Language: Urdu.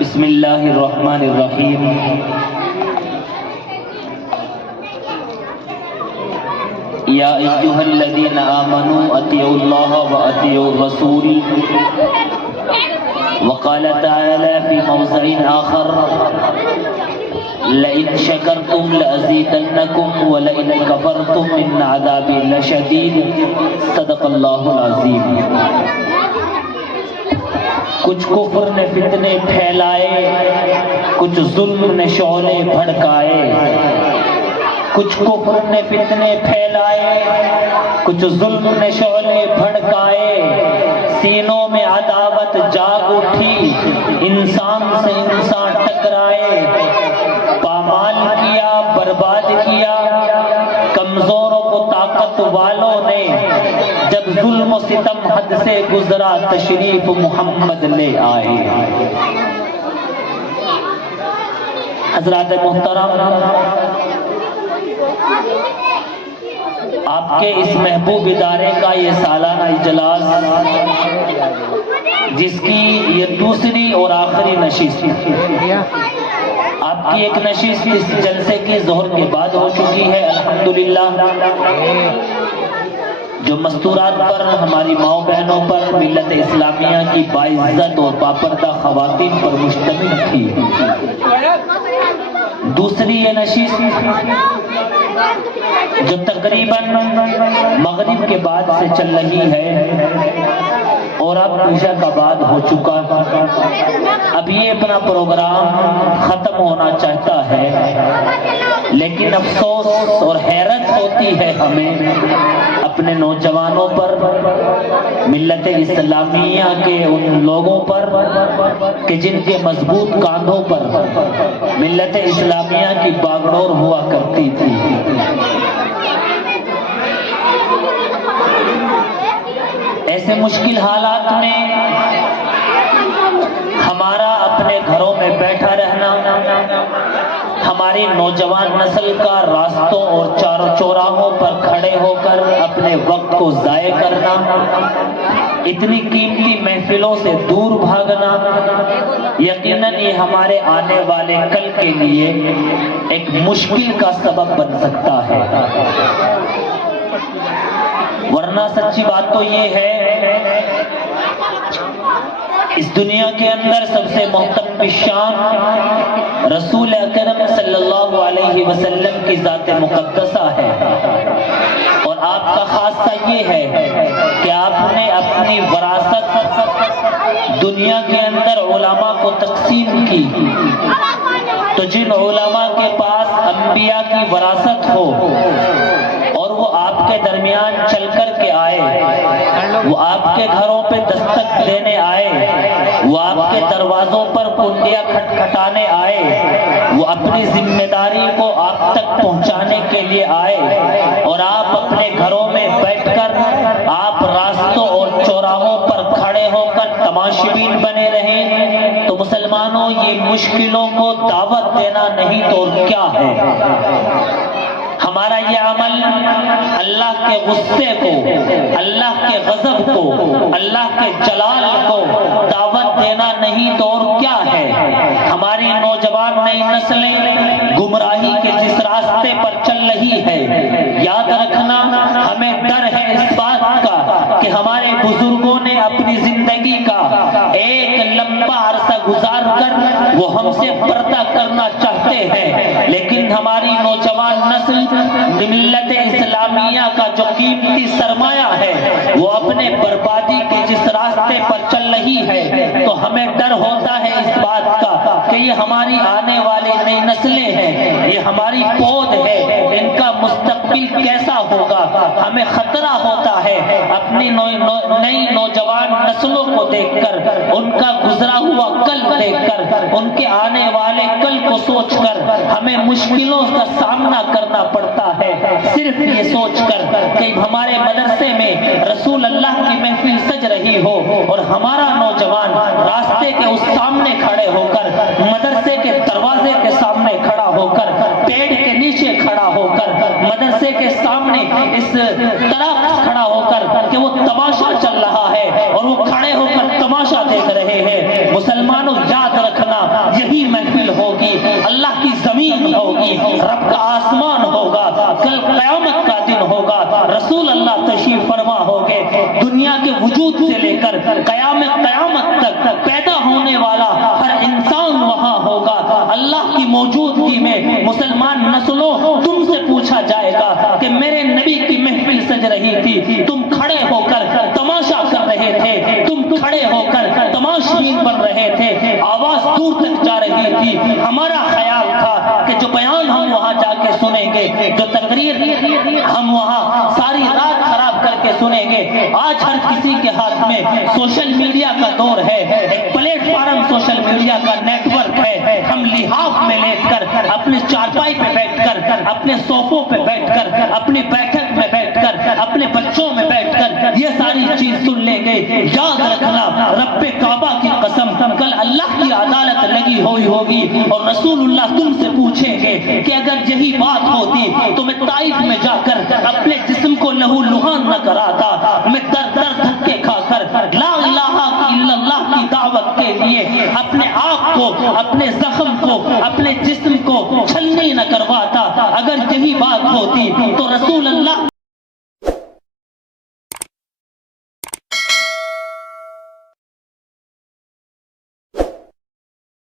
بسم اللہ الرحمن الرحیم۔ یا ایھا الذین آمنوا اطیعوا اللہ واطیعوا الرسول وقال تعالی فی موضع آخر لئن شکرتم لأزیدنکم ولئن کفرتم ان عذابی لشدید۔ صدق اللہ العظیم۔ کچھ کفر نے فتنے پھیلائے، کچھ ظلم نے شعلے بھڑکائے، کچھ کفر نے فتنے پھیلائے، کچھ ظلم نے شعلے بھڑکائے، سینوں میں عداوت جاگ اٹھی، انسان سے انسان ٹکرائے، پامال کیا، برباد کیا کمزوروں کو طاقت والوں نے، جب ظلم و ستم حد سے گزرا تشریف محمد لے آئے۔ حضرات محترم، آپ کے اس محبوب ادارے کا یہ سالانہ اجلاس، جس کی یہ دوسری اور آخری نشست، آپ کی ایک نشست اس جلسے کی ظہر کے بعد ہو چکی ہے الحمدللہ، جو مستورات پر، ہماری ماؤں بہنوں پر، ملت اسلامیہ کی باعزت اور باپردہ خواتین پر مشتمل تھی۔ دوسری یہ نشست جو تقریباً مغرب کے بعد سے چل رہی ہے اور اب عشاء کا بعد ہو چکا، اب یہ اپنا پروگرام ختم ہونا چاہتا ہے، لیکن افسوس اور حیرت ہوتی ہے ہمیں اپنے نوجوانوں پر، ملت اسلامیہ کے ان لوگوں پر کہ جن کے مضبوط کاندھوں پر ملت اسلامیہ کی باگڈور ہوا کرتی تھی۔ ایسے مشکل حالات میں ہمارا اپنے گھروں میں بیٹھا رہنا، ہماری نوجوان نسل کا راستوں اور چاروں چوراہوں پر کھڑے ہو کر اپنے وقت کو ضائع کرنا، اتنی قیمتی محفلوں سے دور بھاگنا، یقیناً یہ ہمارے آنے والے کل کے لیے ایک مشکل کا سبب بن سکتا ہے۔ ورنہ سچی بات تو یہ ہے، اس دنیا کے اندر سب سے محترم شان رسول اکرم صلی اللہ علیہ وسلم کی ذات مقدسہ ہے، اور آپ کا خاصہ یہ ہے کہ آپ نے اپنی وراثت دنیا کے اندر علماء کو تقسیم کی، تو جن علماء کے پاس انبیاء کی وراثت ہو اور وہ آپ کے درمیان چل کر کے آئے، وہ آپ کے گھروں پہ دستک دینے آئے، وہ آپ کے دروازوں پر کنڈیاں کھٹکھٹانے آئے، وہ اپنی ذمہ داری کو آپ تک پہنچانے کے لیے آئے، اور آپ اپنے گھروں میں بیٹھ کر آپ راستوں اور چوراہوں پر کھڑے ہو کر تماشبین بنے رہیں، تو مسلمانوں یہ مشکلوں کو دعوت دینا نہیں تو اور کیا ہے؟ ہمارا یہ عمل اللہ کے غصے کو، اللہ کے غضب کو، اللہ کے جلال کو دعوت دینا نہیں تو اور کیا ہے؟ ہماری نوجوان نئی نسلیں گمراہی کے جس راستے پر چل رہی ہے، یاد رکھنا ہمیں ڈر ہے اس بات کا کہ ہمارے بزرگوں نے اپنی زندگی کا ایک لمبا عرصہ گزار کر وہ ہم سے پردہ کرنا چاہتے ہیں، لیکن ہماری نوجوان نسل ملت اسلامیہ کا جو قیمتی سرمایہ ہے وہ اپنے بربادی کے جس راستے پر چل رہی ہے، تو ہمیں ڈر ہوتا ہے اس بات کا کہ یہ ہماری آنے والی نئی نسلیں ہیں، یہ ہماری پود ہے، ان کا مستقبل کیسا ہوگا؟ ہمیں خطرہ ہوتا ہے اپنی نئی نوجوان نسلوں کو دیکھ کر، ان کا گزرا ہوا کل دیکھ کر، ان کے آنے والے کل کو سوچ کر ہمیں مشکلوں کا سامنا کرنا پڑتا ہے، صرف یہ سوچ کر کہ ہمارے مدرسے میں رسول اللہ کی محفل سج رہی ہو اور ہمارا نوجوان راستے کے اس سامنے کھڑے ہو کر، مدرسے کے دروازے کے سامنے کھڑا ہو کر، پیڑ کے نیچے کھڑا ہو کر، مدرسے کے سامنے اس طرح کھڑا ہو کر کہ وہ تماشا چل رہا ہے اور وہ کھڑے ہو کر تماشا دیکھ رہے ہیں۔ مسلمانوں یاد رکھنا وجود سے لے کر قیامت تک پیدا ہونے والا ہر انسان وہاں ہوگا۔ اللہ کی موجودگی میں مسلمان نسلوں تم سے پوچھا جائے گا کہ میرے نبی کی محفل سج رہی تھی، تم کھڑے ہو کر تماشا کر رہے تھے، تم کھڑے ہو کر تماشبین بن رہے تھے، آواز دور تک جا رہی تھی۔ ہمارا خیال تھا کہ جو بیان ہم وہاں جا کے سنیں گے، جو تقریر ہم وہاں ساری رات خراب کر کے سنیں گے، آج ہر کسی کے ہاتھ میں سوشل میڈیا کا دور ہے، ایک پلیٹ فارم سوشل میڈیا کا نیٹ ورک ہے۔ ہم لحاف میں لیٹ کر، اپنے چارپائی پہ بیٹھ کر، اپنے صوفوں پہ بیٹھ کر، اپنی بیٹھک میں بیٹھ کر، اپنے بچوں میں بیٹھ کر یہ ساری چیز سن لیں گے۔ یاد رکھنا، رب کعبہ کی قسم، کل اللہ کی عدالت لگی ہوئی ہوگی اور رسول اللہ تم سے پوچھیں گے کہ اگر یہی بات ہوتی تو میں طائف میں جا کر اپنے جسم کو لہو لہان نہ کراتا، میں در در دھکے کھا کر لا الہ الا اللہ کی دعوت کے لیے اپنے آپ کو، اپنے زخم کو، اپنے جسم کو